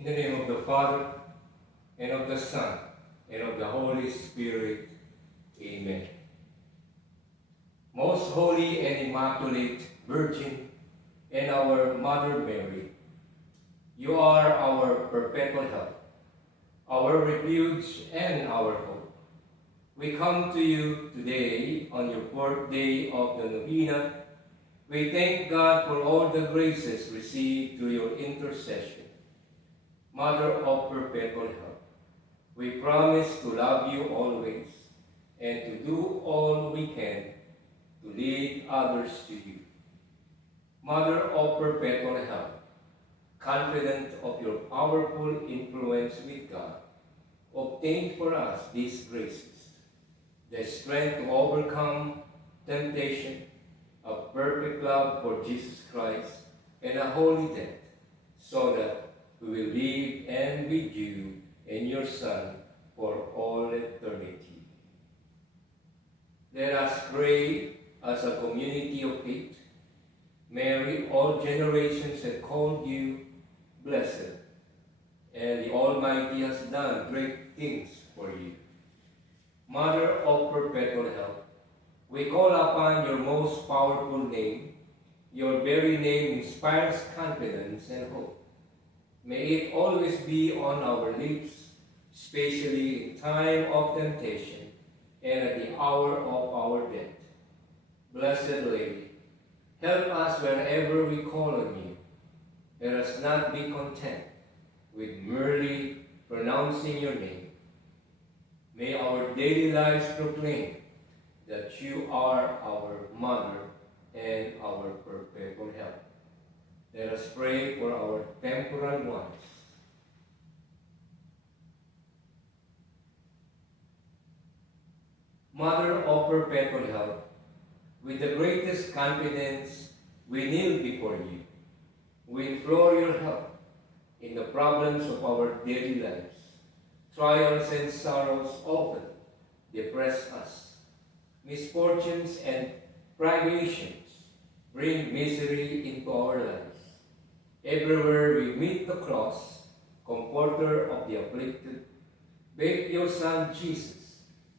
In the name of the Father, and of the Son, and of the Holy Spirit. Amen. Most Holy and Immaculate Virgin, and our Mother Mary, you are our perpetual help, our refuge and our hope. We come to you today on your fourth day of the novena. We thank God for all the graces received through your intercession. Mother of perpetual help, we promise to love you always and to do all we can to lead others to you. Mother of perpetual help, confident of your powerful influence with God, obtain for us these graces: the strength to overcome temptation, a perfect love for Jesus Christ, and a holy death, so that we will live and with you and your Son for all eternity. Let us pray as a community of faith. Mary, all generations have called you blessed, and the Almighty has done great things for you. Mother of perpetual help, we call upon your most powerful name. Your very name inspires confidence and hope. May it always be on our lips, especially in time of temptation and at the hour of our death. Blessed Lady, help us wherever we call on you. Let us not be content with merely pronouncing your name. May our daily lives proclaim that you are our mother and our perpetual help. Let us pray for our temporal ones. Mother of perpetual help, with the greatest confidence we kneel before you. We implore your help in the problems of our daily lives. Trials and sorrows often depress us. Misfortunes and privations bring misery into our lives. Everywhere we meet the cross, comforter of the afflicted, beg your Son Jesus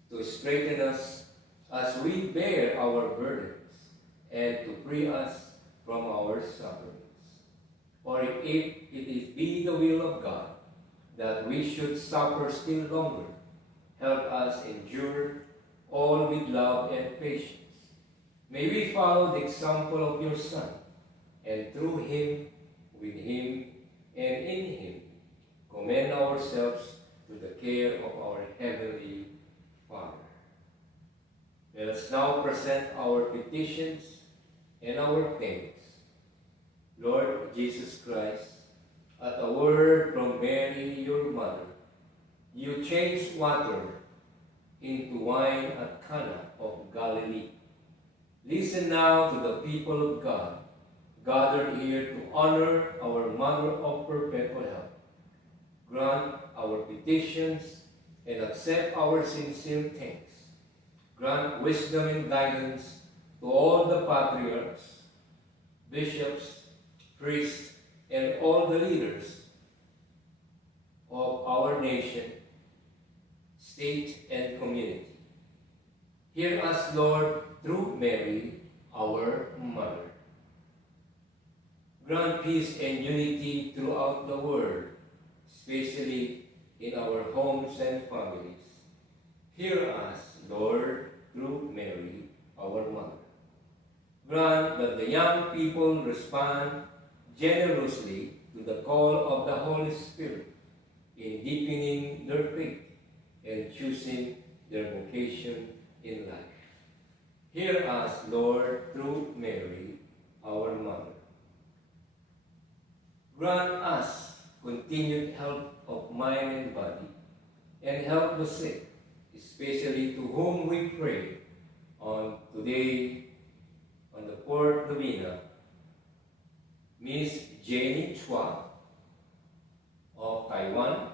to strengthen us as we bear our burdens and to free us from our sufferings. For if it is be the will of God that we should suffer still longer, help us endure all with love and patience. May we follow the example of your Son, and through him, with him, and in him, commend ourselves to the care of our Heavenly Father. Let us now present our petitions and our thanks. Lord Jesus Christ, at a word from Mary, your mother, you changed water into wine at Cana of Galilee. Listen now to the people of God, gathered here to honor our Mother of Perpetual Help. Grant our petitions and accept our sincere thanks. Grant wisdom and guidance to all the patriarchs, bishops, priests, and all the leaders of our nation, state, and community. Hear us, Lord, through Mary, our Mother. Grant peace and unity throughout the world, especially in our homes and families. Hear us, Lord, through Mary, our Mother. Grant that the young people respond generously to the call of the Holy Spirit in deepening their faith and choosing their vocation in life. Hear us, Lord, through Mary, our Mother. Grant us continued health of mind and body, and help the sick, especially to whom we pray on today, on the fourth novena, Miss Jenny Chua of Taiwan,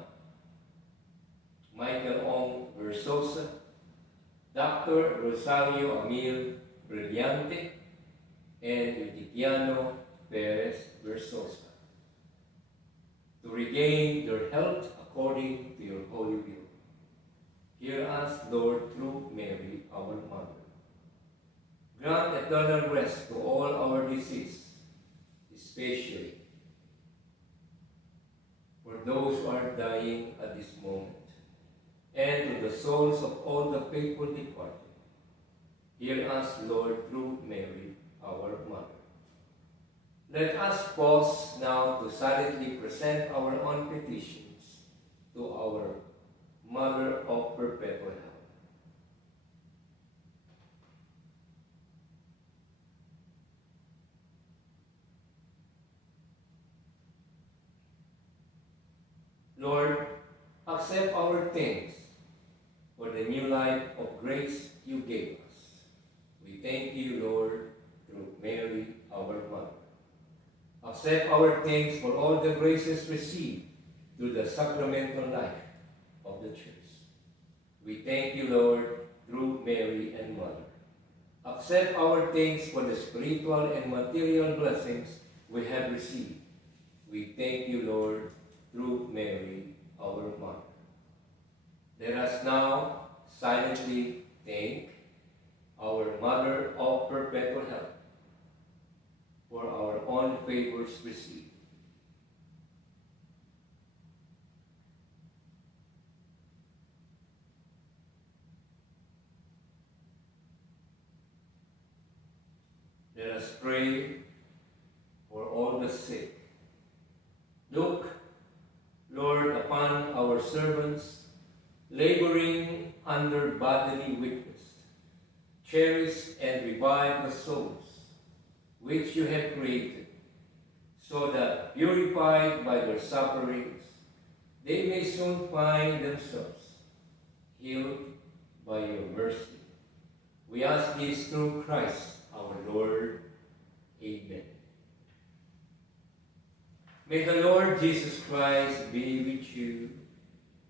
Michael Ong Versosa, Dr. Rosario Amil Brillante, and Eugeniano Perez Versosa, to regain their health according to your holy will. Hear us, Lord, through Mary, our Mother. Grant eternal rest to all our deceased, especially for those who are dying at this moment, and to the souls of all the faithful departed. Hear us, Lord, through Mary, our Mother. Let us pause now to silently present our own petitions to our Mother of Perpetual Help. Lord, accept our thanks for the new life of grace you gave us. We thank you, Lord, through Mary, our Mother. Accept our thanks for all the graces received through the sacramental life of the Church. We thank you, Lord, through Mary and Mother. Accept our thanks for the spiritual and material blessings we have received. We thank you, Lord, through Mary, our Mother. Let us now silently thank our Mother of Perpetual Help for our own favors received. Let us pray for all the sick. Look, Lord, upon our servants laboring under bodily weakness. cherish and revive the souls which you have created, so that, purified by their sufferings, they may soon find themselves healed by your mercy. We ask this through Christ our Lord. Amen. May the Lord Jesus Christ be with you,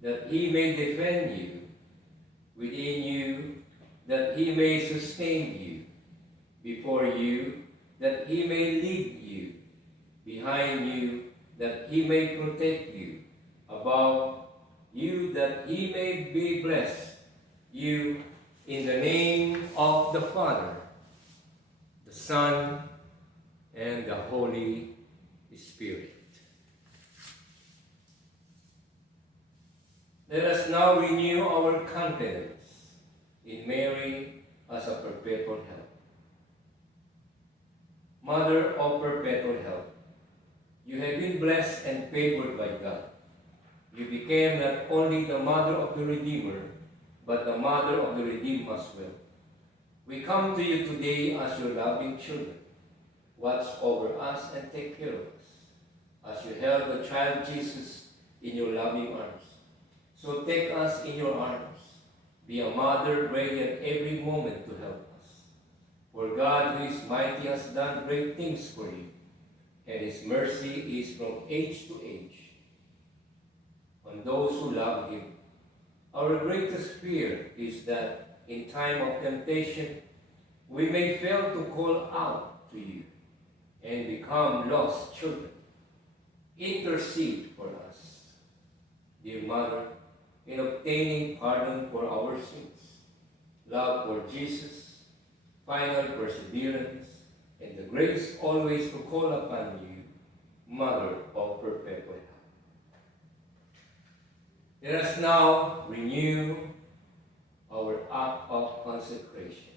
that he may defend you, within you, that he may sustain you, before you, that he may lead you, behind you, that he may protect you, above you, that he may be blessed, you, in the name of the Father, the Son, and the Holy Spirit. Let us now renew our confidence in Mary as a perpetual help. Mother of perpetual help, you have been blessed and favored by God. You became not only the mother of the Redeemer, but the mother of the redeemed as well. We come to you today as your loving children. Watch over us and take care of us, as you held the child Jesus in your loving arms. So take us in your arms. Be a mother ready at every moment to help us. For God, who is mighty, has done great things for you, and his mercy is from age to age on those who love him. Our greatest fear is that in time of temptation, we may fail to call out to you and become lost children. Intercede for us, dear Mother, in obtaining pardon for our sins, love for Jesus, final perseverance, and the grace always to call upon you, Mother of perpetual help. Let us now renew our act of consecration.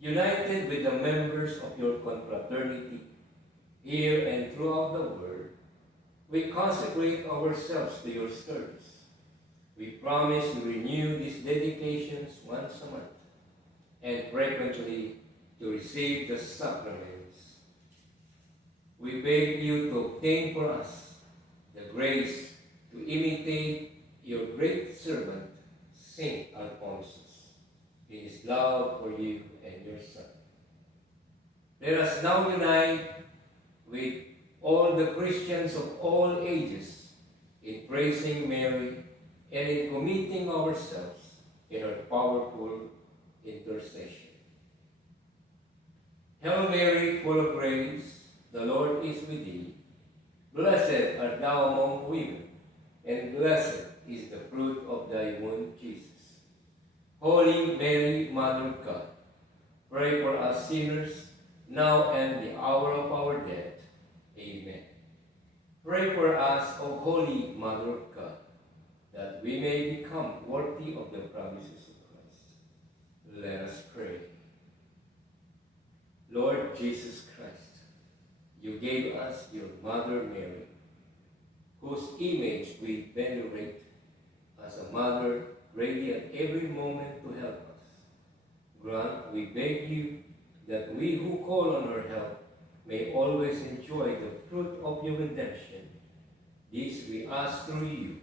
United with the members of your confraternity, here and throughout the world, we consecrate ourselves to your service. We promise to renew these dedications once a month and frequently to receive the sacraments. We beg you to obtain for us the grace to imitate your great servant, Saint Alphonsus, in his love for you and your Son. Let us now unite with all the Christians of all ages in praising Mary and in committing ourselves in her powerful intercession. Hail Mary, full of grace, the Lord is with thee. Blessed art thou among women, and blessed is the fruit of thy womb, Jesus. Holy Mary, Mother of God, pray for us sinners, now and the hour of our death. Amen. Pray for us, O Holy Mother of God, that we may become worthy of the promises of Christ. Let us pray. Lord Jesus Christ, you gave us your Mother Mary, whose image we venerate as a mother ready at every moment to help us. Grant, we beg you, that we who call on her help may always enjoy the fruit of your redemption. This we ask through you,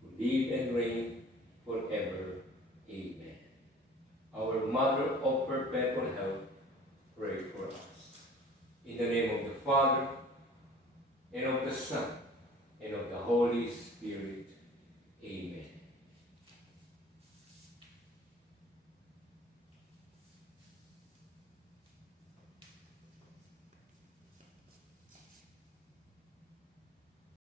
who live and reign forever. Amen. Our Mother of perpetual help, pray for us. In the name of the Father, and of the Son, and of the Holy Spirit.